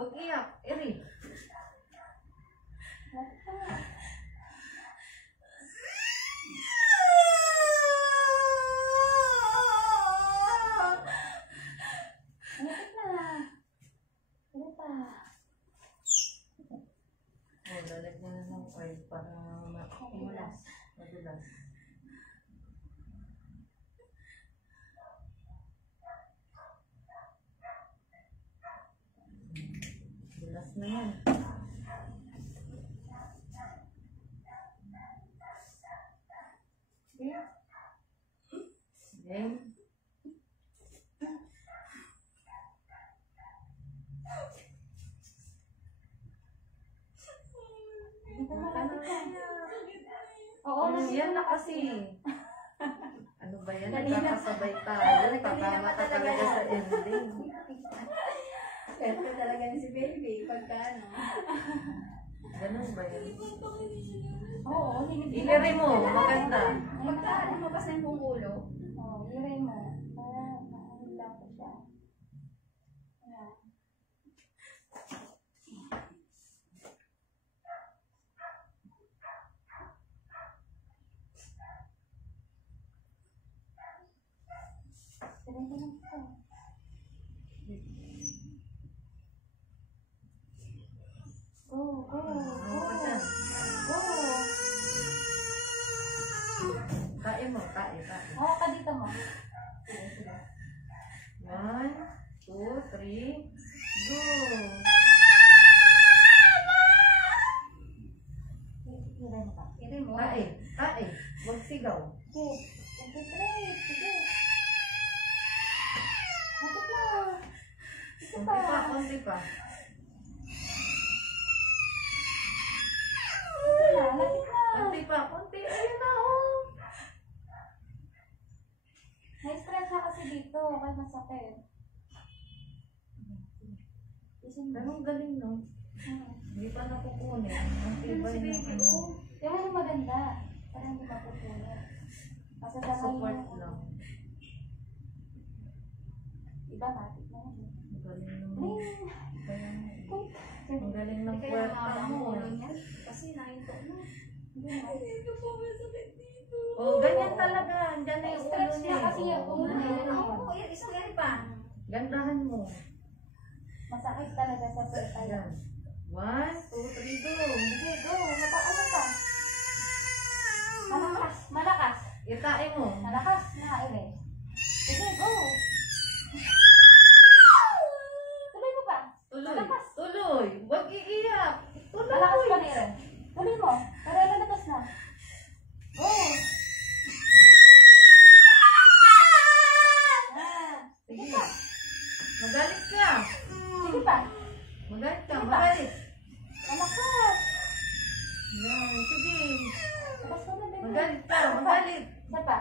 Huwag iyak. Eri. Lalagyan na ng oil para madulas. Dulas na yan. Then, oo, yan na kasi. Ano ba yan? Nagkakasabay tayo. Pakama ka talaga sa ending. Pwede talaga ni si baby. Pagka ano. Ganun ba yan? Oo. Iliri mo. Maganda. Pagka ano mo kasi yung ulo. Oo, iliri mo. Para maahila ko siya. Ayan. Ganito lang ito. Go. Ano ka dyan? Go. Kain mo. Kain. Oo, ka dito mo. Sige. 1, 2, 3, go! Iliri mo ka. Hindi mo. Kain. Huwag sigaw. Sige. Sige. Lapit na. Konti pa. Lapit na. Konti. Ayun na, oh. Na-stress na kasi dito. Kaya masakit. Ganun galing, no? Hindi pa nakukunin. Ang tibay Si baby, na. oh. Yung ano maganda. Para hindi mapupunit. Kasi Support yung lang. iba matik na yun. Ang galing ng... Ay. Ang galing ng Kaya puwerta mga mo. ulo niya. Kasi nahinto mo. Hindi mo. Oh, ganyan talaga. Diyan na yung ulo Stretch niya. na kasi yung ulo niya. Oo, isang yan pa. Gandahan mo. Masakit talaga sa puwerta yan. Ayan. 1, 2, 3, go! Sige, go. Ano pa? Malakas. Itain mo. Malakas na, Ere. Sige, go. Tuloy mo pa. Malakas. Tuloy. Huwag iiyak. Malakas pa Tuloy. ni Ere. Tuloy mo. Para lalabas na. Go. Sige Sige. pa. Magalit ka. Sige pa. Magalit ka. Sige pa. Magalit. Malakas. Yan. Sige. Labas ka na, baby. Magalit ka. Magalit. Isa pa.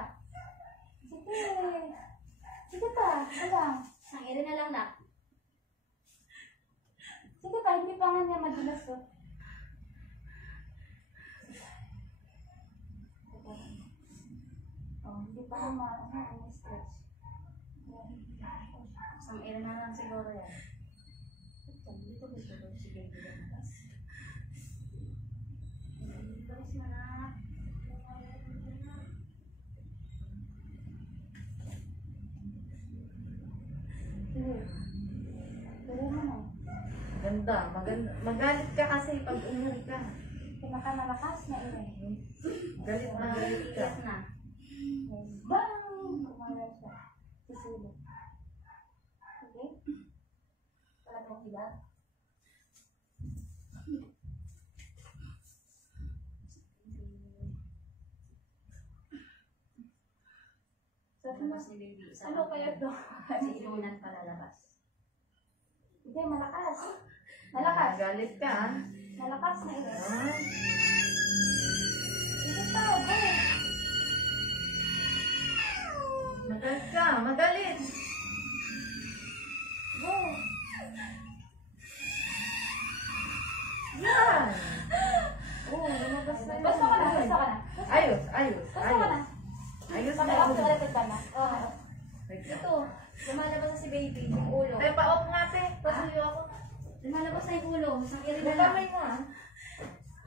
Sige. Sige pa. Alam. Ang iri na lang na. Sige pa. Hindi pa nga niya madulas ko. Oh, hindi pa nga ma-stretch. Ang iri na lang siguro yan. Dito. Si baby na matas. Balis mo na. Sige. Sige mo na. Ganda. Magalit ka kasi pag umuli ka. Pinakamalakas na ina. Galit na galit ka. Iyak na. Bang! Kumala siya. Susulo. Sige. Wala kang sila. Lalabas ni baby. Ano kaya to? Kasi inunan palalabas. Sige, malakas. Malakas. Galit ka. Malakas na ina. Ah. Sige pa, go. Magalit ka. Magalit. Go. Yan. Oh, lumabas na yun. Basta ka na, basta ka na. Ayos. Basta ka na. Ayos na Malapit, yun. malapit ka na. Oo. Ito. Lumalabas na si baby. Yung ulo. Te, pa-off nga, te. Pasuyo ako. Lumalabas Isang iri na lang. Nakamay mo ah.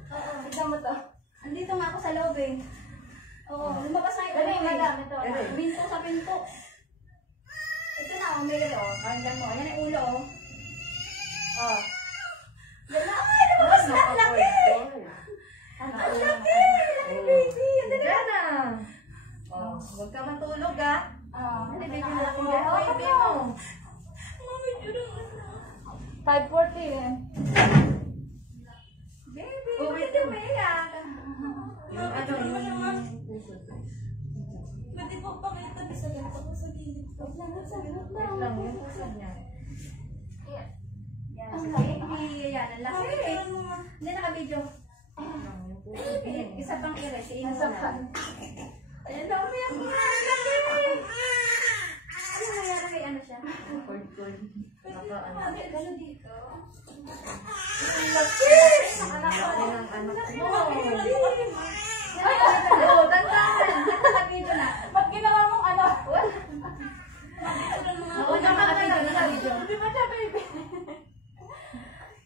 Oo, tignan mo to. Andito nga ako sa loob eh. Oo, lumabas na yung ulo eh. madam, ito. Ere. Pinto sa pinto. Ito na, oh, may iri oh. Hanggang mo. Ayan yung ulo oh. Oh. Yan na. Ay, lumabas na. Ang laki! Ang laki! Baby! Diyan na. Oh, huwag ka matulog ah. Ah, Ano, ito baby na, mo, anak mo. baby Oh, baby ano? mo. 5:40 eh. Baby, Oh, bakit wait. umiiyak? Yung ano, yung puso. Pwede po pakita sa ganito ko sa gilid ko. Wait lang, yung puso niya. Yan. Ang laki. Yan, ang laki. Pakita mo nga. Hindi naka-video. Wait lang, yung puso niya. Isa pang ire. Si Ino Nasa na. pan. Ayan daw, may ako. Ang laki. Ano nangyari kay ano siya? Cord. Naka ano. Gano'n dito. Ang laki ng anak mo. Ay, Oh, tandaan. naka-video na. Ba't ginawa mong ano? Oo, naka-video, naka-video. Di ba siya, baby?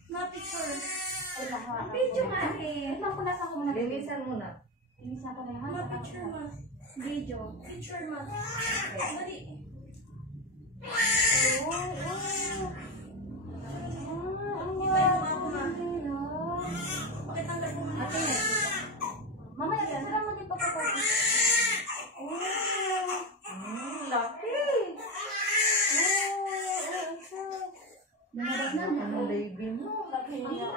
Na-picture. Video nga eh. Ito ako nasa ko muna. Linisan mo na. Linisan ko na yung Na-picture ma. video. Picture ma. Dali. Pakitanggal ko nga. Ate, mamaya sila mo din pagkakasya. Laki. Nangarap na Ang baby mo. Laki niya.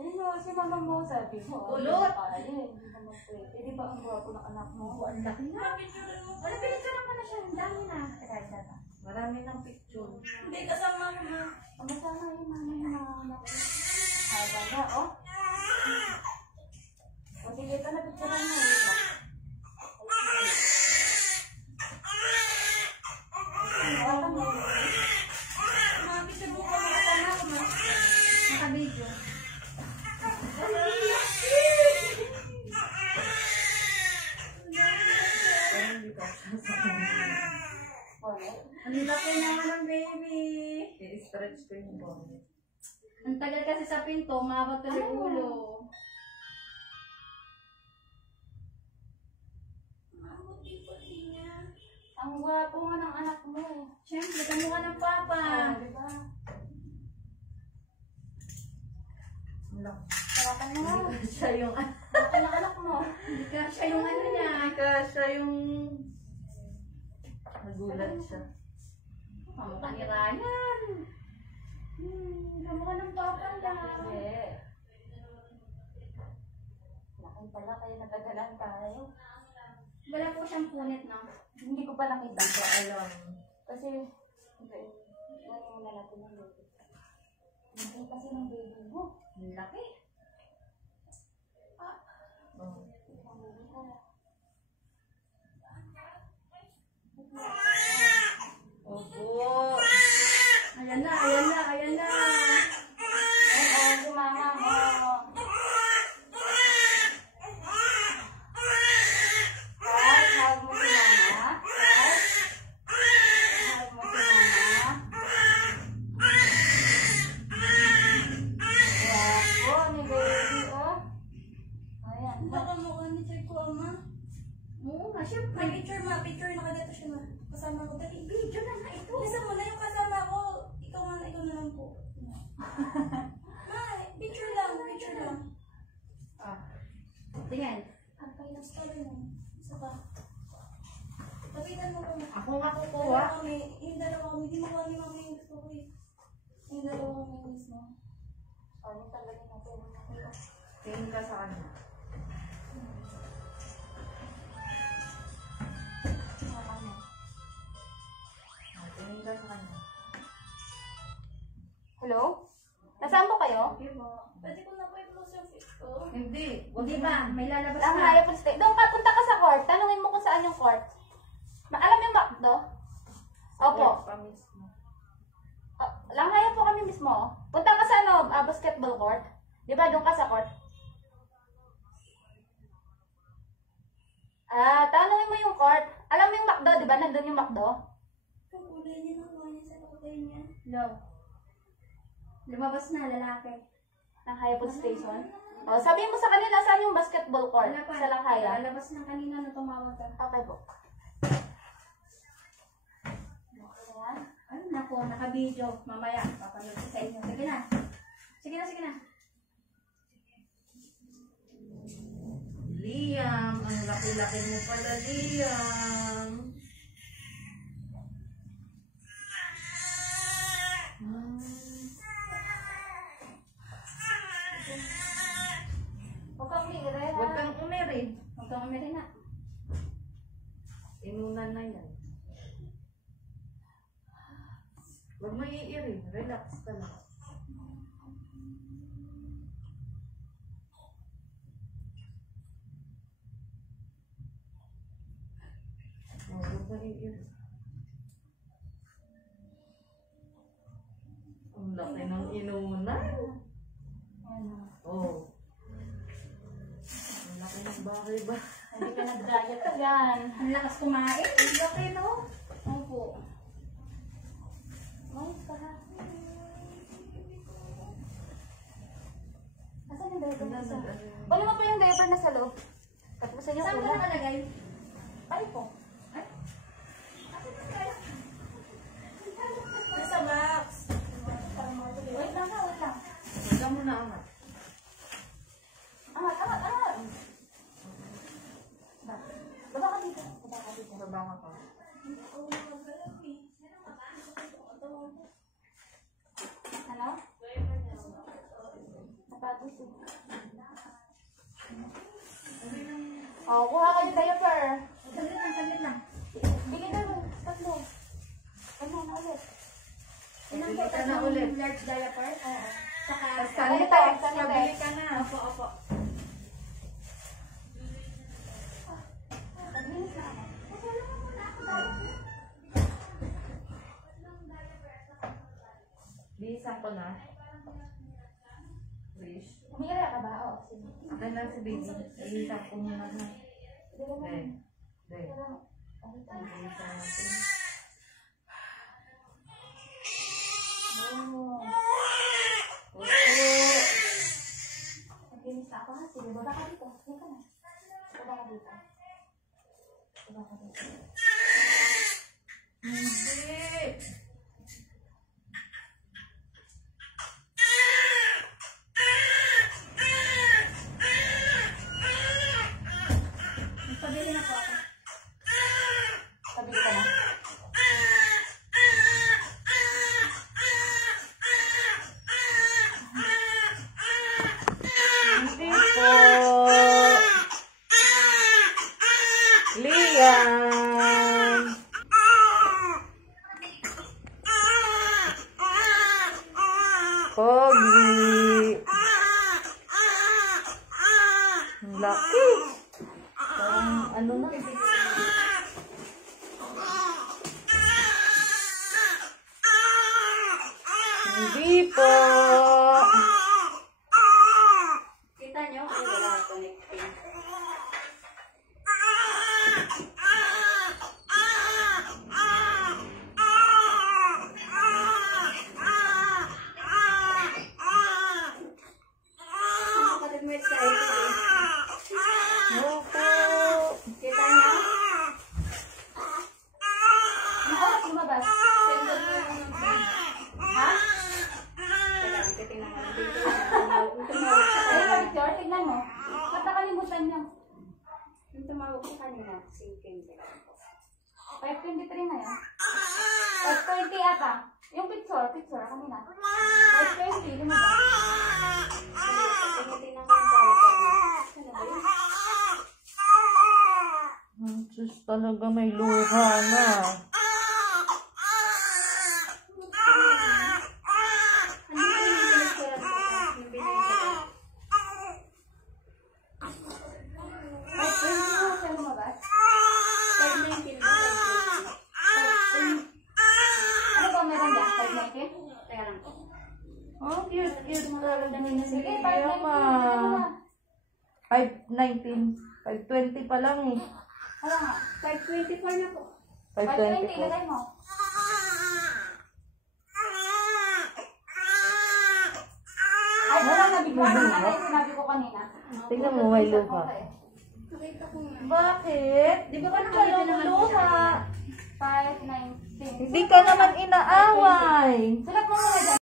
Ano, si mama mo sabi mo. Kulot. Hindi naman pwede. Di ba ang gwapo ng anak mo? Ang laki na. Picture mo. Wala, pinicturean ko na siya. Ang dami na. Teka. Marami ng picture. Hindi kasama ko ma. Kamasama yung mama yung mama ko. Haba na, oh. O sige, ito na picturean mo. Hawakan mo. Ma, picture mo ko mga anak ko ma. Naka-video. Pero hindi ka sasama. Wala. Ang laki naman ng baby. I-stretch ko yung bonnet. Ang tagal kasi sa pinto, umabot tuloy ulo. Mabuti-buti niya. Ang gwapo nga ng anak mo. Siyempre, kamukha ng papa. Oh, Diba? Ang laki. Hawakan mo nga. Hindi ka siya yung Hawakan ng anak mo. Hindi ka siya yung ano niya. Hindi ka siya yung nagulat siya. Kamukha ni Ryan. Kamukha ng papa lang. Laki pala kayo, natagalan tayo. Wala po siyang punit, no? Hindi ko pa nakita. Hindi ko alam. Kasi, hindi. Wala mo na natin ng baby. Hindi kasi ng baby mo. Ang laki. Oh. Opo. Ayan na, ayan na, ayan na. Oo, si mama mo. Hug mo si mama. Hug mo si mama. Wapo ni baby, oh. Ayan. Baka mukha ni Chay ko ama. Oo nga, syempre. Picture ma, picture nakagato siya ma. Kasama ko. Dali, Video na nga ito. Bisa mo na yung kasama ko. Ikaw na lang po. Ma, picture lang, picture lang. Ah. Tingnan. Ang pahirap story mo. Isa pa. Tapitan mo ko ma. Ako nga kukuha. Yung dalawa kami, di mo kami mama yung gusto ko eh. Yung dalawa kami mismo. Ano talaga natin? Tingin ka sa kanya. Tingin ka sa kanya. Hello? Nasaan po kayo? Pwede ko na po i-close yung face ko. Hindi. Hindi ba? May lalabas Ang na. haya po stay. Doon ka, punta ka sa court. Tanungin mo kung saan yung court. Alam yung McDo? Opo. Pa mismo. Langhaya po kami mismo. Punta ka sa basketball court. Di ba doon ka sa court? Tanungin mo yung court. Alam mo yung McDo, di ba? Nandun yung McDo? Ang kulay niya ng niya sa kulay niya. Low. Lumabas na, lalaki. Ng Hayapod Station. O, sabihin mo sa kanila, saan yung basketball court? Wala pa. Sa Langhaya. Lalabas ng kanina na tumawag ka. Okay po. Ay, naku, naka-video. Mamaya, papanood ko sa inyo. Sige na. Sige na, sige na. Liam, ang laki-laki mo pala, Liam. Huwag kang ligre, ha? Huwag kang umiri. Huwag kang umirin na. Inunan na yan. Huwag mo iiri. Relax ka lang. Huwag mo iiri. Ang laki ng inunan. Oh. Ang laki ng bakal ba? Hindi ka nag-diet yan. Ang lakas kumain. Ang laki, no? Opo. Ay, para. Asan yung diaper na sa... Wala mo pa yung diaper na sa loob. Tapusin yung Saan ka ulo. nakalagay? Ay po. Nasa box. Wait lang ha, wait lang. Huwag ka muna amat. Angat, angat, angat. Baba ka dito. Baba ka dito. Baba ka pa. Ano? Napagod eh. Oh, kuha kayo diaper. Saglit lang, saglit lang. Bili na mo. Tatlo. Ano na ulit? Ilang Bili po ka na tatlong ulit. large diaper? Oo. Saka, Sanitex, Pabili sanitex. ka na. Opo, opo. Paglinis na ako. Bihisan ko na. Wish. Umira ka ba? Oo, sige. Akin lang si baby. Bihisan ko muna na. Dili mo. Deh. Bihisan natin. Oh. Oo. Naglinis na ako ha. Sige, baba ka dito. Sige ka na. Baba ka dito. Baba ka dito. Hindi. Magpabili na po ako. Sabi ka na. Hindi po. Liam. Pogi. Ang laki. Parang ano na. Hindi po. Kita nyo? Ay, wala connecting. Ang kapatid mo excited eh. Opo. Kita nyo? Ano oras lumabas? Sendod mo yung Ha? Teka lang, titingnan ko lang dito. Yung tumawag sa Ay, kanina. Victor, tignan mo. Ba't nakalimutan niya? Yung tumawag sa kanina. Sinkin. 5:23 na yan. 5:20 ata. Yung picture kanina. 5:20, lumabas. Tinitingnan ko yung tawag. Ano ba yun? Ang Diyos talaga may luha na. Ano ba yung pinagsurat ko? Yung binigay ko. 5:20 na siya lumabas. 519 ba? Ano ba meron dyan? 5:19? Teka lang po. Oh, cute talaga niya si Sige, Liam 5:19. 5:19. 5:20 pa lang eh. Wala nga. 524 na po. 5:20, 5:20 po. ilagay mo. sinabi ko kanina. Yung sinabi ko kanina. Tingnan mo, may luha. Nakita ko nga. Bakit? Di ba ka nakaluluha? 5, 9, 10. Hindi ka naman inaaway. Sulat mo muna dyan.